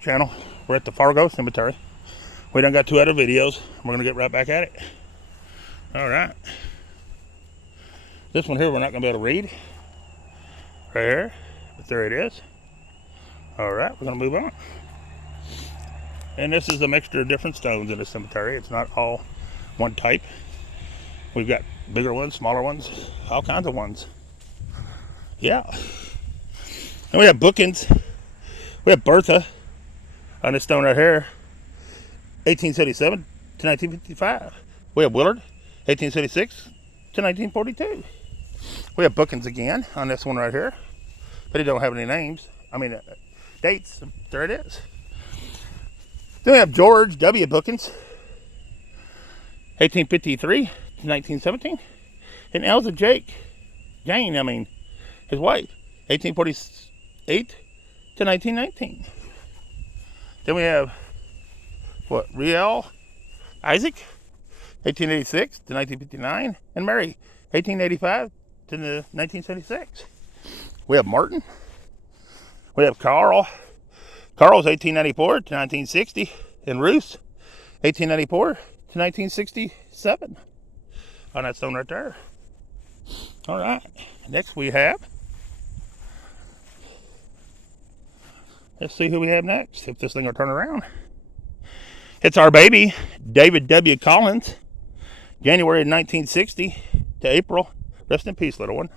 Channel. We're at the Fargo Cemetery. We done got 2 other videos. We're gonna get right back at it. All right. This one here we're not gonna be able to read. Right here, but there it is. All right, we're gonna move on. And this is a mixture of different stones in the cemetery. It's not all one type. We've got bigger ones, smaller ones, all kinds of ones. Yeah. And we have bookends. We have Bertha on this stone right here, 1877 to 1955. We have Willard, 1876 to 1942. We have bookends again on this one right here, but it don't have any names. Dates. There it is. Then we have George W. Bookins, 1853 to 1917, and Elza Jane, his wife, 1848 to 1919. Then we have, Riel Isaac, 1886 to 1959, and Mary, 1885 to 1976. We have Martin. We have Carl. Carl's 1894 to 1960, and Ruth, 1894 to 1967 on that stone right there. All right. Next we have, let's see who we have next, if this thing will turn around. It's our baby, David W. Collins, January 1960 to April. Rest in peace, little one.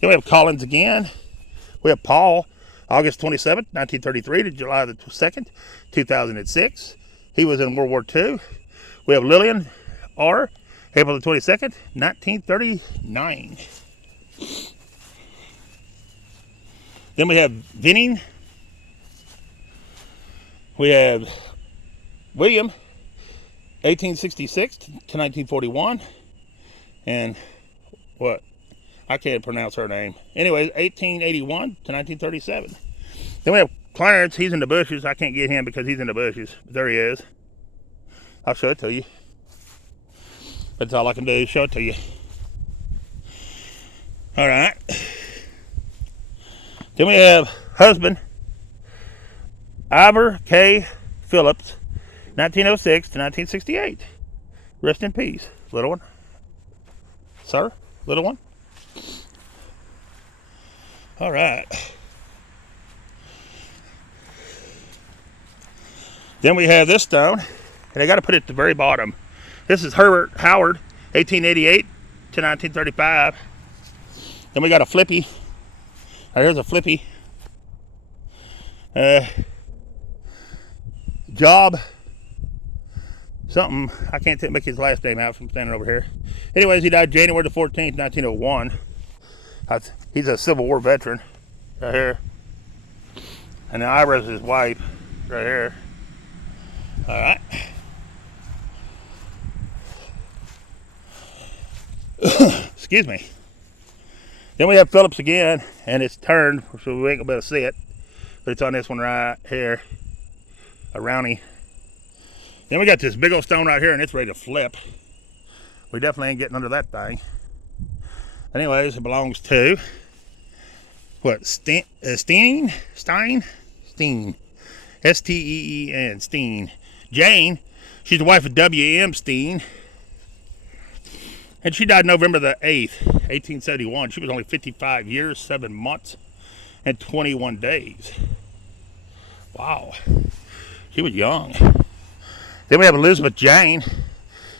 Then we have Collins again. We have Paul, August 27th, 1933 to July the 2nd, 2006. He was in World War II. We have Lillian R., April the 22nd, 1939. Then we have Vinning. We have William, 1866 to 1941. And I can't pronounce her name. Anyways, 1881 to 1937. Then we have Clarence. He's in the bushes. I can't get him because he's in the bushes. But there he is. I'll show it to you. That's all I can do is show it to you. All right. Then we have husband, Ivor K. Phillips, 1906 to 1968. Rest in peace, little one. Sir, little one. All right. Then we have this stone, and I got to put it at the very bottom. This is Herbert Howard, 1888 to 1935. Then we got a flippy. Right, here's a flippy. Job something. I can't make his last name out from standing over here. Anyways, he died January the 14th, 1901. He's a Civil War veteran right here. And then Ira's his wife right here. All right. Excuse me. Then we have Phillips again, and it's turned, so we ain't gonna be able to see it. But it's on this one right here, a roundy. Then we got this big old stone right here, and it's ready to flip. We definitely ain't getting under that thing. Anyways, it belongs to Steen, S-T-E-E-N, Steen. Jane, she's the wife of W.M. Steen, and she died November the 8th, 1871. She was only 55 years, 7 months, and 21 days. Wow, she was young. Then we have Elizabeth Jane.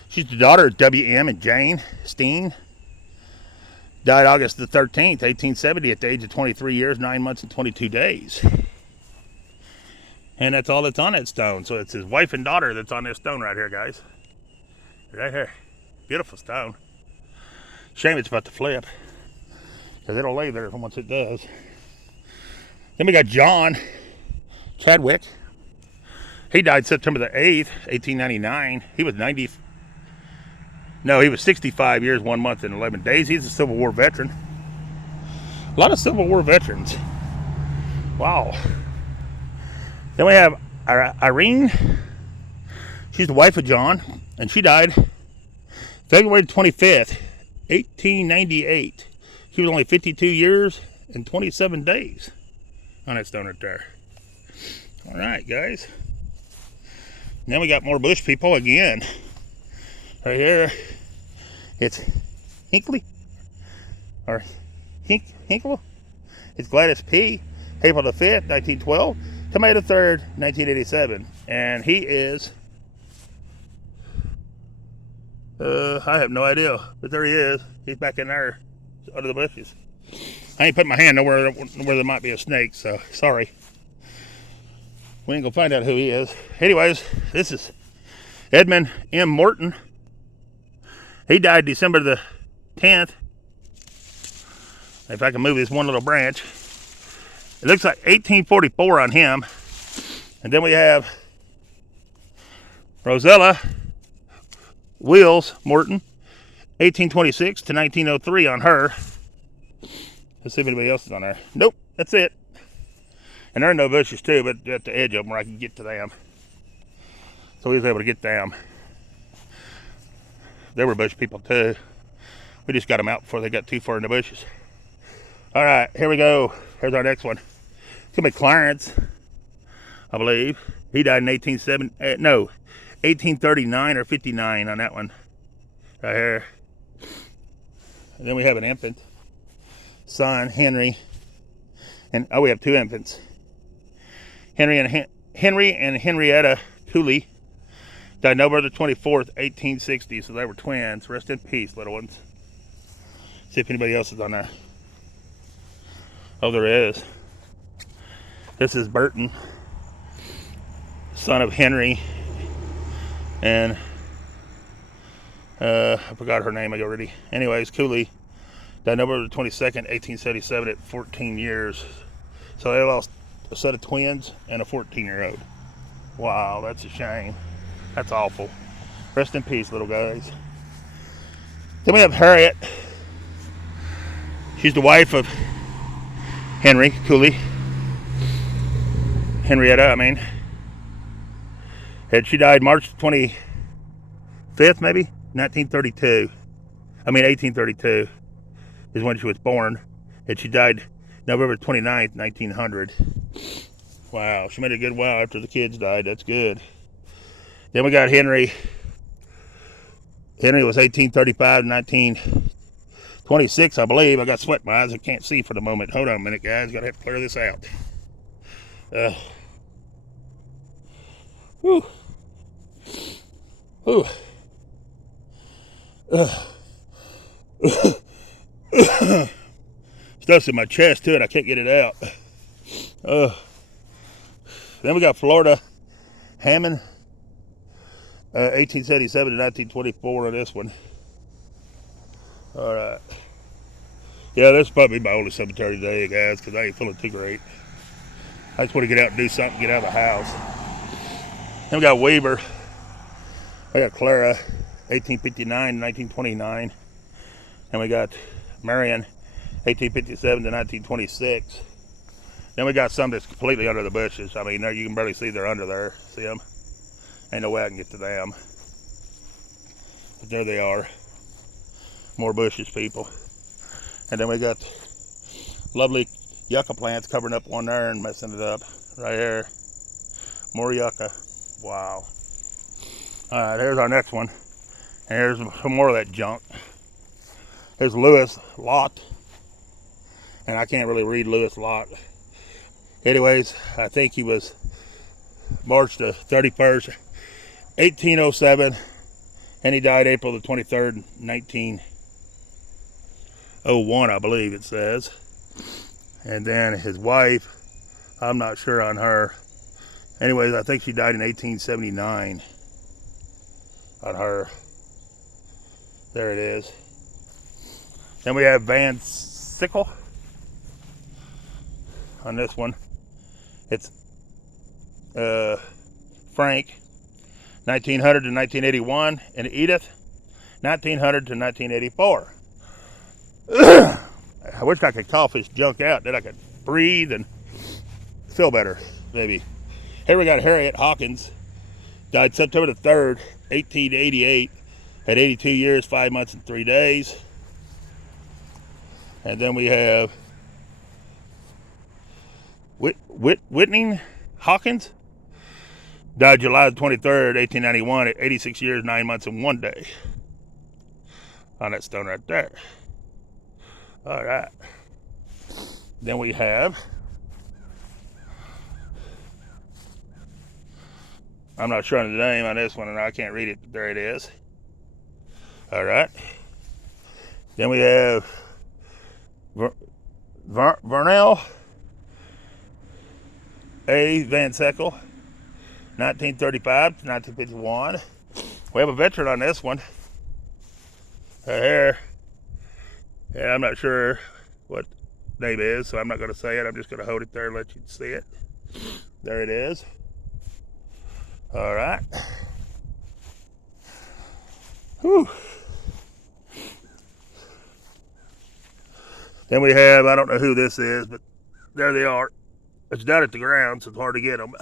She's the daughter of W.M. and Jane Steen. Died August the 13th, 1870 at the age of 23 years, 9 months, and 22 days. And that's all that's on that stone. So it's his wife and daughter that's on this stone right here, guys. Right here. Beautiful stone. Shame it's about to flip, because it'll lay there once it does. Then we got John Chadwick. He died September the 8th, 1899. He was 65 years, 1 month, and 11 days. He's a Civil War veteran. A lot of Civil War veterans. Wow. Then we have Irene. She's the wife of John, and she died February 25th, 1898. She was only 52 years and 27 days on that stone right there. All right. right, guys. Now we got more bush people again. Right here, it's Hinckley, or Hinkle. It's Gladys P. April the 5th, 1912. Tomato 3rd, 1987. And he is, I have no idea, but there he is. He's back in there, under the bushes. I ain't put my hand nowhere where there might be a snake, so sorry. We ain't gonna find out who he is. Anyways, this is Edmund M. Morton. He died December the 10th. If I can move this one little branch. It looks like 1844 on him. And then we have Rosella Wills Morton, 1826 to 1903 on her. Let's see if anybody else is on there. Nope, that's it. And there are no bushes too, but at the edge of them where I can get to them. So we was able to get them. They were bush people too. We just got them out before they got too far in the bushes. All right, here we go. Here's our next one. It's gonna be Clarence, I believe. He died in 1839 or 59 on that one. Right here. And then we have an infant son, Henry. And we have two infants. Henry and Henrietta Cooley died November the 24th, 1860. So they were twins. Rest in peace, little ones. See if anybody else is on there. Oh, there is. This is Burton, son of Henry, and I forgot her name already. Anyways, Cooley died November 22nd, 1877 at 14 years. So they lost a set of twins and a 14-year-old. Wow, that's a shame. That's awful. Rest in peace, little guys. Then we have Harriet. She's the wife of Henry Cooley. Henrietta, I mean. And she died March 25th, maybe? 1932. I mean, 1832 is when she was born. And she died November 29th, 1900. Wow, she made a good while after the kids died. That's good. Then we got Henry. Henry was 1835 to 1926, I believe. I got sweat in my eyes. I can't see for the moment. Hold on a minute, guys. Gotta have to clear this out. Whew. Whew. Stuff's in my chest too, and I can't get it out. Then we got Florida Hammond, 1877 to 1924 on this one. All right. Yeah, this is probably my only cemetery today, guys, because I ain't feeling too great. I just want to get out and do something, get out of the house. Then we got Weaver. We got Clara, 1859 to 1929. And we got Marion, 1857 to 1926. Then we got some that's completely under the bushes. I mean, you can barely see they're under there. See them? Ain't no way I can get to them. But there they are. More bushes, people. And then we got lovely yucca plants covering up one there and messing it up. Right here. More yucca. Wow. Alright, here's our next one. And here's some more of that junk. Here's Lewis Lott. And I can't really read Lewis Lott. Anyways, I think he was March the 31st, 1807. And he died April the 23rd, 1901, I believe it says. And then his wife, I'm not sure on her. Anyways, I think she died in 1879 on her. There it is. Then we have Van Sickle on this one. It's Frank, 1900 to 1981, and Edith, 1900 to 1984. I wish I could cough this junk out, then I could breathe and feel better, maybe. Here we got Harriet Hawkins, died September the 3rd, 1888, at 82 years, 5 months, and 3 days. And then we have Whitney Hawkins, Died July 23rd, 1891 at 86 years, 9 months, and 1 day. On that stone right there. All right. Then we have, I'm not sure on the name on this one, and I can't read it, but there it is. All right. Then we have Vernell A. Van Seckel, 1935 to 1951. We have a veteran on this one. Right here. And I'm not sure what name is, so I'm not going to say it. I'm just going to hold it there and let you see it. There it is. All right. Whew. Then we have, I don't know who this is, but there they are. It's down at the ground, so it's hard to get them.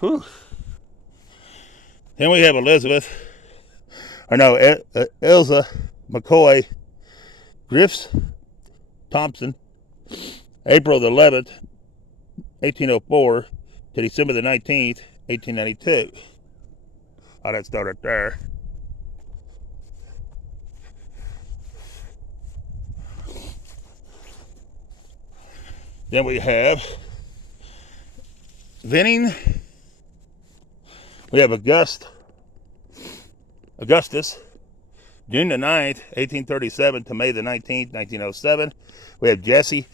Whew. Then we have Elsa McCoy Griffiths Thompson, April the 11th, 1804 to December the 19th, 1892. Oh, that started there. Then we have Venning. We have Augustus, June the 9th, 1837 to May the 19th, 1907. We have Jesse,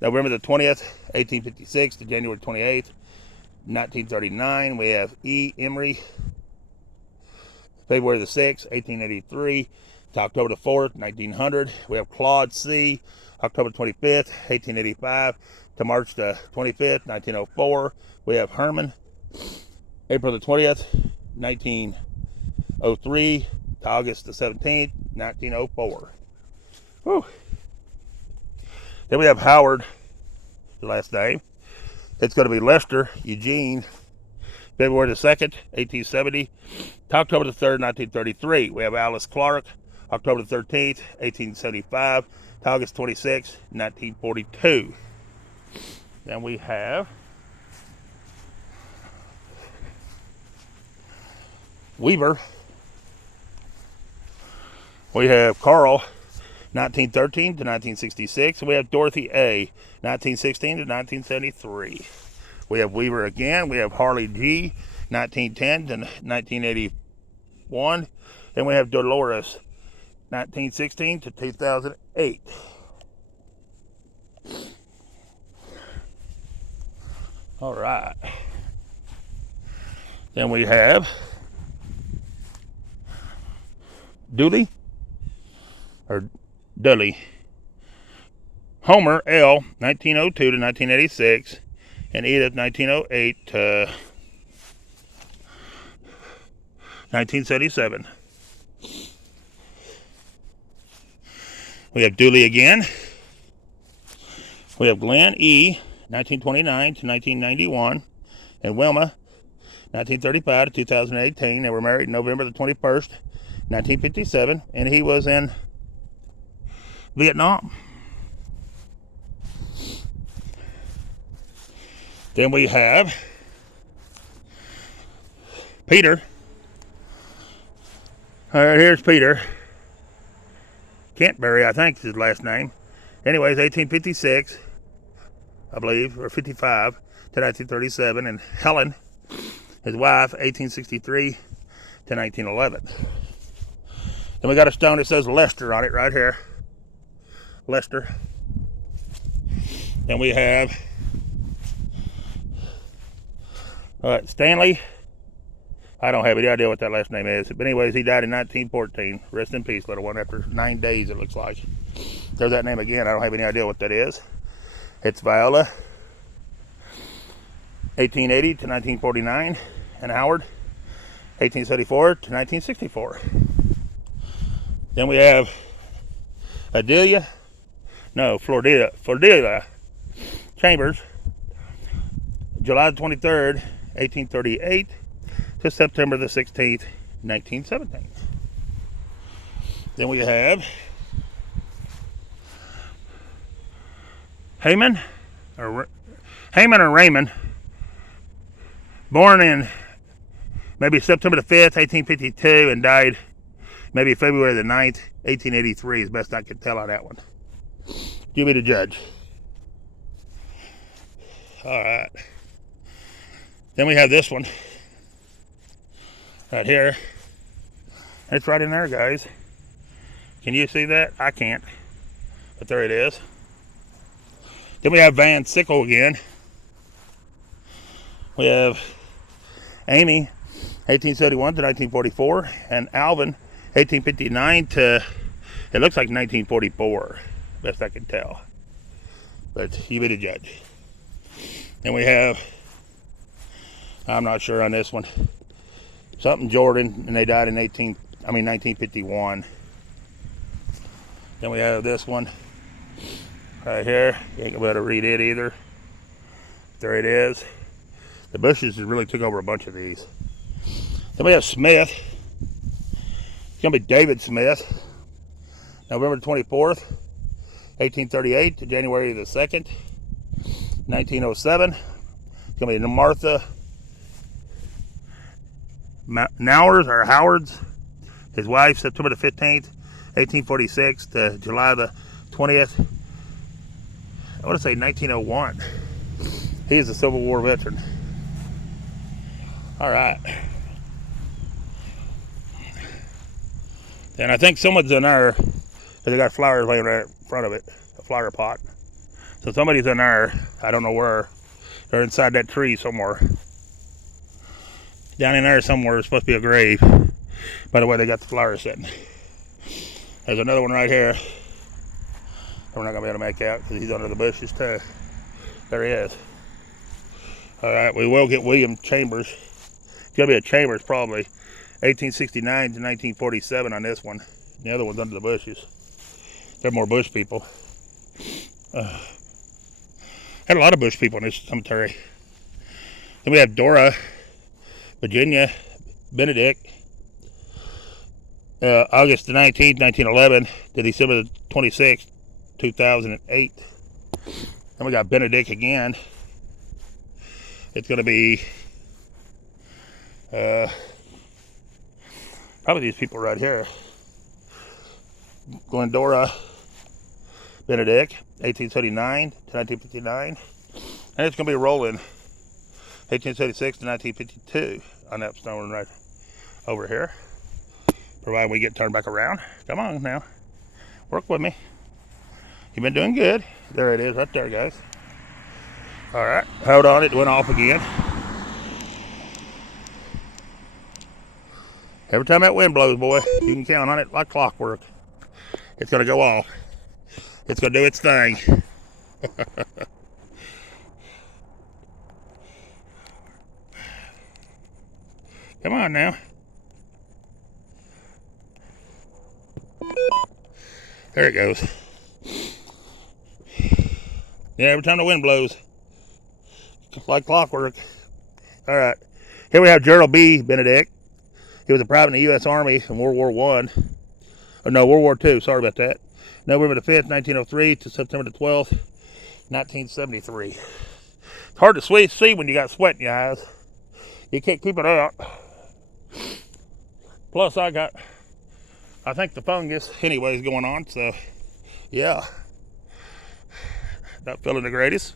November the 20th, 1856 to January 28th, 1939. We have E. Emery, February the 6th, 1883 to October the 4th, 1900. We have Claude C., October 25th, 1885 to March the 25th, 1904. We have Herman, April the 20th, 1903 to August the 17th, 1904. Whew. Then we have Howard, the last name. It's going to be Lester Eugene, February the 2nd, 1870 to October the 3rd, 1933. We have Alice Clark, October the 13th, 1875 to August 26th, 1942. Then we have Weaver. We have Carl, 1913 to 1966. We have Dorothy A., 1916 to 1973. We have Weaver again. We have Harley G., 1910 to 1981. And we have Dolores, 1916 to 2008. All right. Then we have Dully. Homer L., 1902 to 1986. And Edith, 1908 to 1977. We have Dooley again. We have Glenn E., 1929 to 1991, and Wilma, 1935 to 2018. They were married November the 21st, 1957, and he was in Vietnam. Then we have Peter. All right, here's Peter Kentberry, I think is his last name. Anyways, 1856, I believe, or 55 to 1937, and Helen, his wife, 1863 to 1911. Then we got a stone that says Lester on it right here. Lester. Then we have Stanley. I don't have any idea what that last name is. But anyways, he died in 1914. Rest in peace, little one, after 9 days, it looks like. There's that name again. I don't have any idea what that is. It's Viola, 1880 to 1949. And Howard, 1874 to 1964. Then we have Florida Chambers, July 23rd, 1838 to September the 16th, 1917. Then we have Heyman or Raymond Born in maybe September the 5th, 1852, and died maybe February the 9th, 1883, as best I can tell on that one. You be the judge. All right. Then we have this one right here. It's right in there, guys. Can you see that? I can't, but there it is. Then we have Van Sickle again. We have Amy, 1871 to 1944, and Alvin, 1859 to, it looks like 1944, best I can tell. But you be the judge. Then we have, I'm not sure on this one, something Jordan, and they died in 1951. Then we have this one right here. You ain't gonna be able to read it either. There it is. The Bushes really took over a bunch of these. Then we have Smith. It's gonna be David Smith. November 24th, 1838 to January the 2nd, 1907. It's gonna be Martha Nowers or Howards. His wife, September the 15th, 1846 to July the 20th. I want to say 1901. He is a Civil War veteran. All right. And I think someone's in there, because they got flowers laying right in front of it, a flower pot. So somebody's in there, I don't know where. They're inside that tree somewhere. Down in there somewhere is supposed to be a grave. By the way, they got the flowers sitting. There's another one right here. We're not going to be able to make out because he's under the bushes too. There he is. All right, we will get William Chambers. It's going to be a Chambers probably. 1869 to 1947 on this one. The other one's under the bushes. They're more bush people. Had a lot of bush people in this cemetery. Then we have Dora, Virginia, Benedict. August the 19th, 1911 to December the 26th, 2008. Then we got Benedict again. It's going to be probably these people right here. Glendora Benedict, 1879 to 1959. And it's going to be Roland, 1876 to 1952 on that stone right over here. Provided we get turned back around. Come on now. Work with me. You've been doing good. There it is right there, guys. All right. Hold on. It went off again. Every time that wind blows, boy, you can count on it like clockwork. It's going to go off. It's going to do its thing. Come on now. There it goes. Yeah, every time the wind blows, like clockwork. All right. Here we have Gerald B. Benedict. He was a private in the U.S. Army in World War I. Oh, no, World War II. Sorry about that. November the 5th, 1903 to September the 12th, 1973. It's hard to see when you got sweat in your eyes. You can't keep it out. Plus, I think the fungus anyway is going on, so yeah. Not feeling the greatest,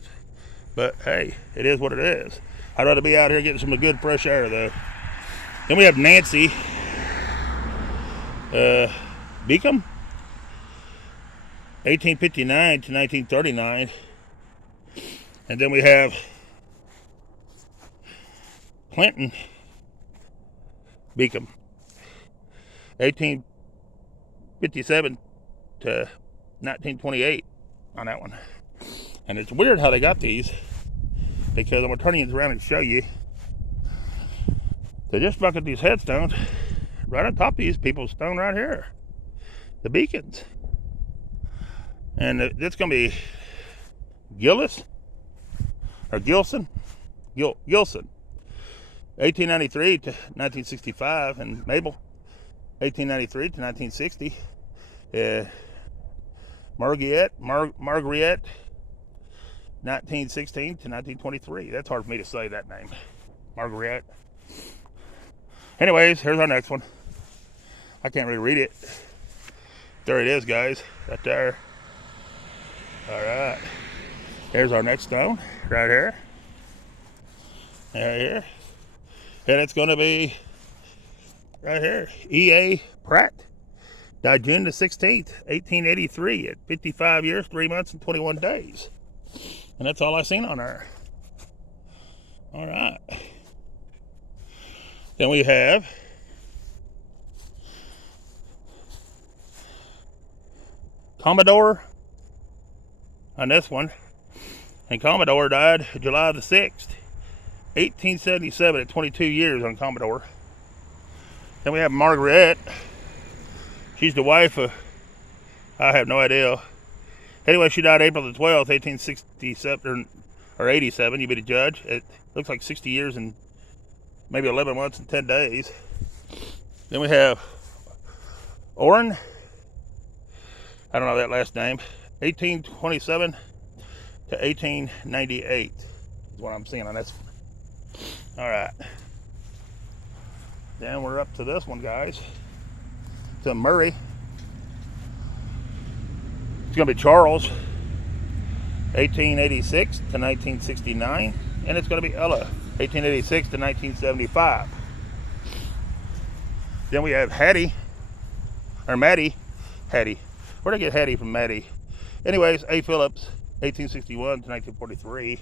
but hey, it is what it is. I'd rather be out here getting some good fresh air though. Then we have Nancy Beacom, 1859 to 1939. And then we have Clinton Beacom, 1857 to 1928 on that one. And it's weird how they got these, because I'm going to turn these around and show you. They just bucket these headstones right on top of these people's stone right here. The beacons. And it's going to be Gillis, or Gilson, 1893 to 1965, and Mabel, 1893 to 1960. Marguerite, 1916 to 1923. That's hard for me to say that name. Margaret. Anyways, here's our next one. I can't really read it. There it is, guys. Right there. Alright. Here's our next stone. Right here. Right here. And it's going to be right here. E.A. Pratt. Died June the 16th, 1883 at 55 years, 3 months, and 21 days. And that's all I seen on her. Alright. Then we have Commodore on this one. And Commodore died July the 6th, 1877 at 22 years on Commodore. Then we have Margaret. She's the wife of, I have no idea. Anyway, she died April the 12th, 1867, or 87, you be the judge. It looks like 60 years and maybe 11 months and 10 days. Then we have Orrin. I don't know that last name. 1827 to 1898 is what I'm seeing on this one. Alright. Then we're up to this one, guys. To Murray. It's going to be Charles, 1886 to 1969. And it's going to be Ella, 1886 to 1975. Then we have Hattie, or Maddie. Hattie. Where'd I get Hattie from Maddie? Anyways, A. Phillips, 1861 to 1943.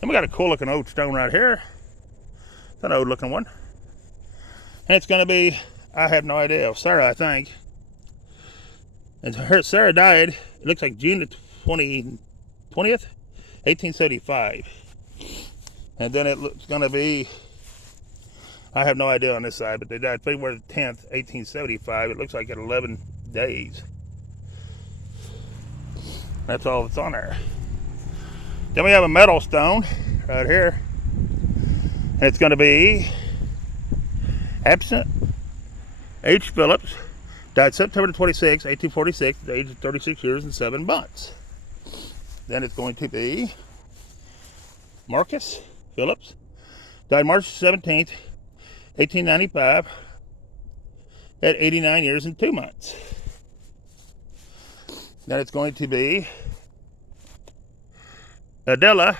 And we got a cool looking old stone right here. It's an old looking one. And it's going to be, I have no idea, Sarah, I think. And Sarah died, it looks like June the 20th, 1875. And then it's going to be, I have no idea on this side, but they died February the 10th, 1875. It looks like at 11 days. That's all that's on there. Then we have a metal stone right here. And it's going to be Absent H. Phillips. Died September 26, 1846, at the age of 36 years and 7 months. Then it's going to be Marcus Phillips. Died March 17th, 1895, at 89 years and 2 months. Then it's going to be Fidela.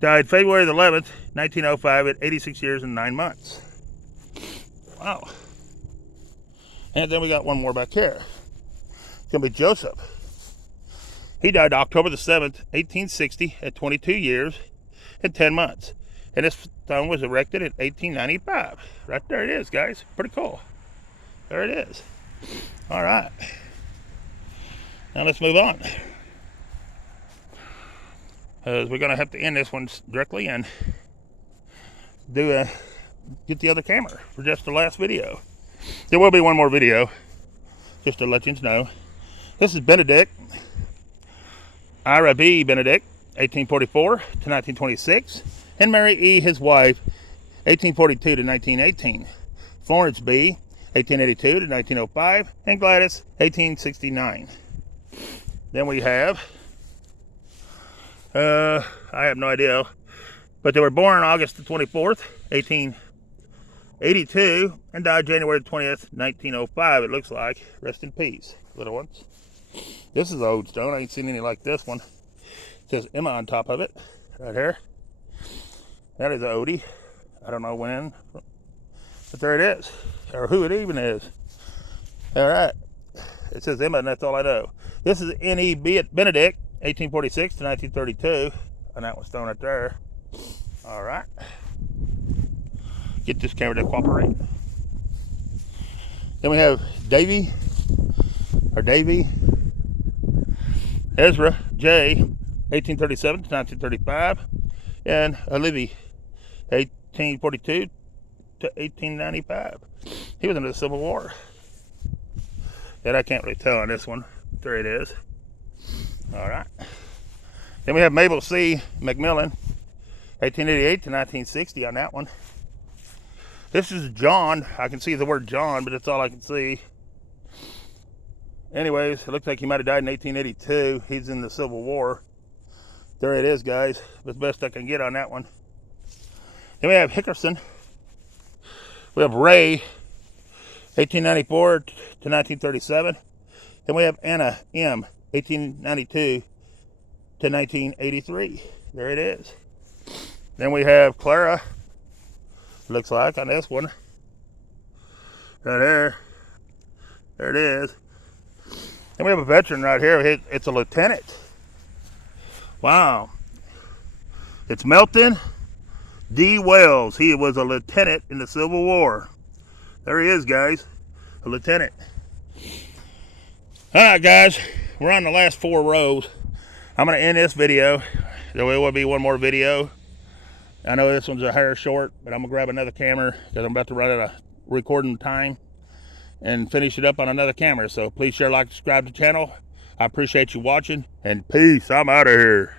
Died February the 11th, 1905 at 86 years and 9 months. Wow. And then we got one more back here. It's going to be Joseph. He died October the 7th, 1860 at 22 years and 10 months. And this stone was erected in 1895. Right there it is, guys. Pretty cool. There it is. All right. Now let's move on. We're going to have to end this one directly and get the other camera for just the last video. There will be one more video, just to let you know. This is Benedict, Ira B. Benedict, 1844 to 1926, and Mary E., his wife, 1842 to 1918. Florence B., 1882 to 1905, and Gladys, 1869. Then we have, I have no idea, but they were born August the 24th, 1882, and died January 20th, 1905, it looks like. Rest in peace, little ones. This is an old stone. I ain't seen any like this one. It says Emma on top of it, right here. That is an Odie. I don't know when, but there it is, or who it even is. All right. It says Emma, and that's all I know. This is N.E. Benedict, 1846 to 1932, and that one's stone right there. All right. Get this camera to cooperate. Then we have Davy Ezra J., 1837 to 1935, and Olivia, 1842 to 1895. He was in the Civil War. That I can't really tell on this one. There it is. All right. Then we have Mabel C. McMillan, 1888 to 1960 on that one. This is John. I can see the word John, but that's all I can see. Anyways, it looks like he might have died in 1882. He's in the Civil War. there it is, guys. The best I can get on that one. Then we have Hickerson. We have Ray, 1894 to 1937. Then we have Anna M, 1892 to 1983. There it is. Then we have Clara, looks like, on this one. Right there. There it is. And we have a veteran right here. It's a lieutenant. Wow. It's Melton D. Wells. He was a lieutenant in the Civil War. There he is, guys. A lieutenant. Alright, guys. We're on the last 4 rows. I'm going to end this video. There will be one more video. I know this one's a hair short, but I'm going to grab another camera because I'm about to run out of recording time and finish it up on another camera. So please share, like, subscribe to the channel. I appreciate you watching, and peace. I'm out of here.